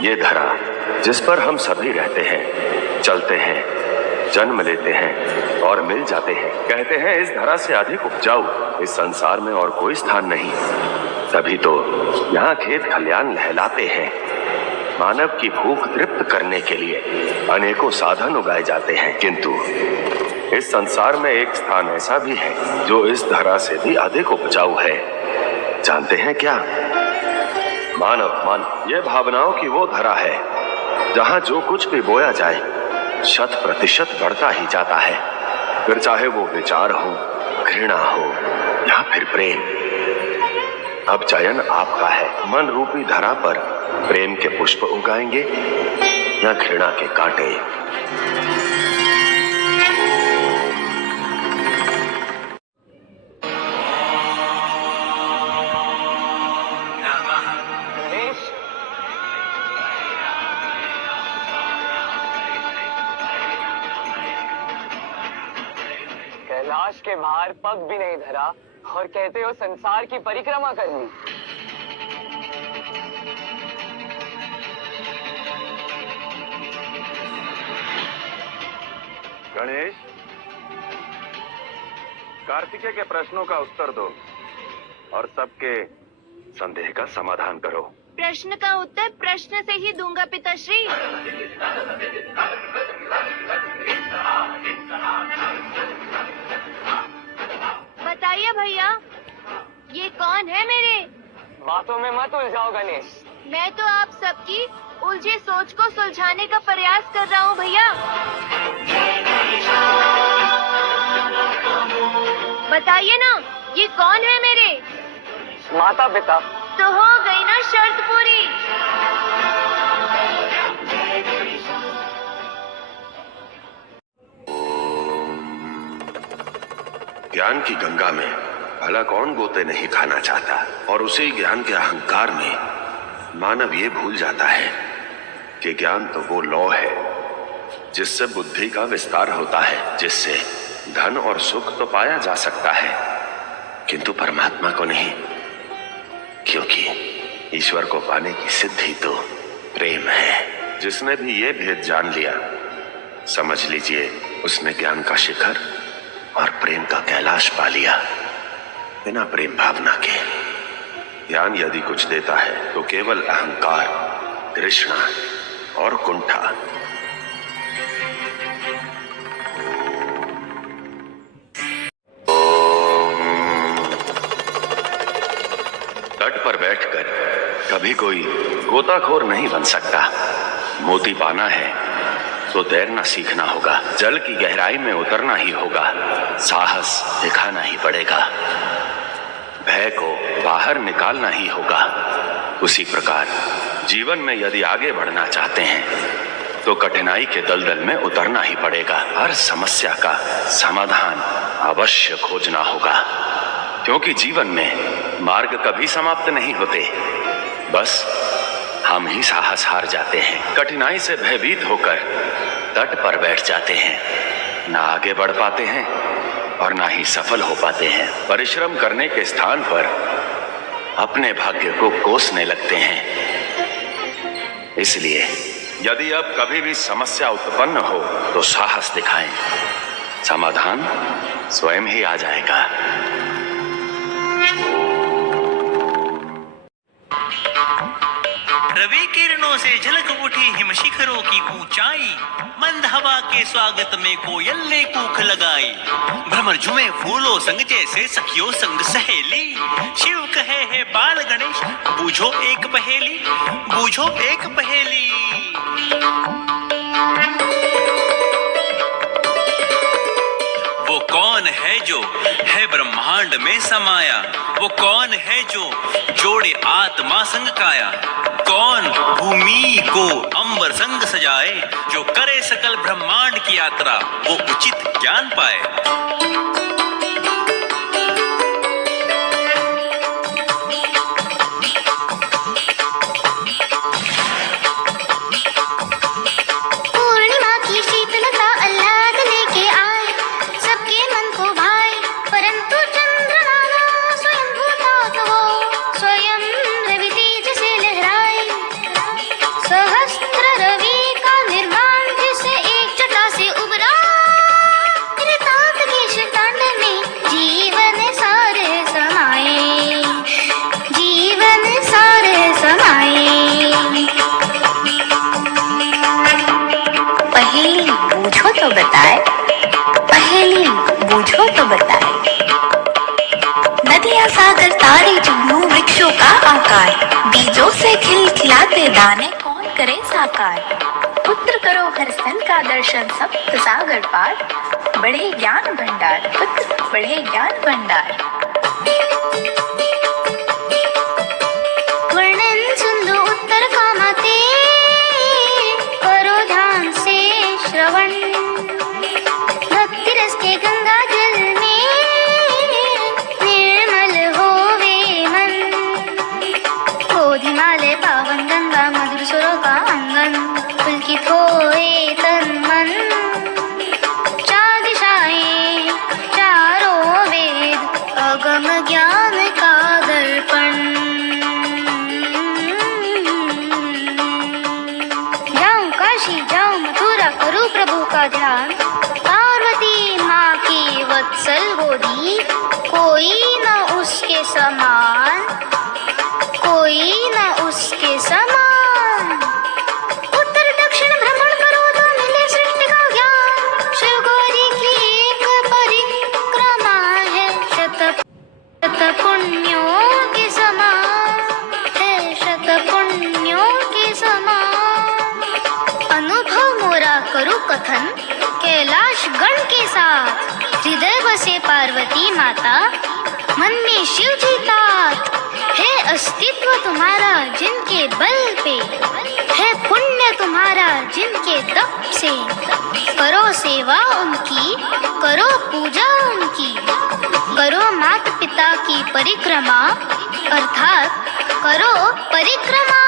ये धरा जिस पर हम सभी रहते हैं, चलते हैं, जन्म लेते हैं और मिल जाते हैं। कहते हैं इस धरा से अधिक उपजाऊ इस संसार में और कोई स्थान नहीं। तभी तो यहाँ खेत खलियान लहलाते हैं। मानव की भूख तृप्त करने के लिए अनेकों साधन उगाए जाते हैं, किंतु इस संसार में एक स्थान ऐसा भी है जो इस धरा से भी अधिक उपजाऊ है। जानते हैं क्या? मानव ये भावनाओं की वो धरा है जहाँ जो कुछ भी बोया जाए 100% बढ़ता ही जाता है। फिर चाहे वो विचार हो, घृणा हो या फिर प्रेम। अब चयन आपका है। मन रूपी धरा पर प्रेम के पुष्प उगाएंगे या घृणा के कांटे। कैलाश के बाहर पग भी नहीं धरा और कहते हो संसार की परिक्रमा करनी। गणेश, कार्तिकेय के प्रश्नों का उत्तर दो और सबके संदेह का समाधान करो। प्रश्न का उत्तर प्रश्न से ही दूंगा पिताश्री। बताइए भैया, ये कौन है मेरे? बातों में मत उलझाओ गणेश। मैं तो आप सबकी उलझी सोच को सुलझाने का प्रयास कर रहा हूँ भैया। बताइए ना, ये कौन है मेरे? माता पिता। तो हो गई ना शर्त पूरी। ज्ञान की गंगा में भला कौन गोते नहीं खाना चाहता, और उसी ज्ञान के अहंकार में मानव ये भूल जाता है कि ज्ञान तो वो लौ है जिससे बुद्धि का विस्तार होता है, जिससे धन और सुख तो पाया जा सकता है किंतु परमात्मा को नहीं, क्योंकि ईश्वर को पाने की सिद्धि तो प्रेम है। जिसने भी ये भेद जान लिया, समझ लीजिए उसने ज्ञान का शिखर और प्रेम का कैलाश पा लिया। बिना प्रेम भावना के ज्ञान यदि कुछ देता है तो केवल अहंकार, तृष्णा और कुंठा। तट पर बैठकर कभी कोई गोताखोर नहीं बन सकता। मोती पाना है तो तैरना सीखना होगा, जल की गहराई में उतरना ही होगा, साहस दिखाना ही पड़ेगा, भय को बाहर निकालना ही होगा। उसी प्रकार जीवन में यदि आगे बढ़ना चाहते हैं तो कठिनाई के दलदल में उतरना ही पड़ेगा। हर समस्या का समाधान अवश्य खोजना होगा, क्योंकि जीवन में मार्ग कभी समाप्त नहीं होते, बस हम ही साहस हार जाते हैं। कठिनाई से भयभीत होकर तट पर बैठ जाते हैं, ना आगे बढ़ पाते हैं और ना ही सफल हो पाते हैं। परिश्रम करने के स्थान पर अपने भाग्य को कोसने लगते हैं। इसलिए यदि अब कभी भी समस्या उत्पन्न हो तो साहस दिखाएं, समाधान स्वयं ही आ जाएगा। रवि किरणों से झलक उठी हिम शिखरों की ऊंचाई, मंद हवा के स्वागत में कोयल ने कूक लगाई। भ्रमर झूमे फूलों संग जैसे सखियों संग सहेली, शिव कहे है बाल गणेश बूझो एक पहेली, बूझो एक पहेली। वो कौन है जो है ब्रह्मांड में समाया, वो कौन है जो जोड़े आत्मा संग काया, कौन भूमि को अंबर संग सजाए, जो करे सकल ब्रह्मांड की यात्रा वो उचित ज्ञान पाए। सह बताए, पहेली बूझो तो बताए। नदियाँ सागर तारे जुगनू वृक्षों का आकार, बीजों से खिलखिलाते दाने कौन करे साकार। पुत्र करो हर सन का दर्शन सप्त सागर पार, बढ़े ज्ञान भंडार पुत्र बढ़े ज्ञान भंडार। वर्णन सुन लो उत्तर कामाते, करो ध्यान से श्रवण। भक्ति रस के गंगा जल में निर्मल होवे मन। गोधिमालय पावन गंगा मधुर सुरों का अंगन, पुलकित होए तन मन। चार दिशाएं चारों वेद, अगम ज्ञान का दर्पण। जाऊं काशी जाऊं मथुरा, करूं प्रभु का ध्यान। पार्वती माँ की वत्सल गोदी, कोई न उसके समान, कोई न उसके समान। उत्तर दक्षिण भ्रमण करो तो मिले सृष्टि का ज्ञान। शिव गौरी की एक परिक्रमा है, शत पुण्यों के समान है, शत पुण्यों के समान। अनुभव मोरा करूं कथन, कैलाश गण के साथ। हृदय बसे पार्वती माता, मन में शिव जी तात। है अस्तित्व तुम्हारा जिनके बल पे, है पुण्य तुम्हारा जिनके तप से। करो सेवा उनकी, करो पूजा उनकी, करो माता पिता की परिक्रमा, अर्थात करो परिक्रमा।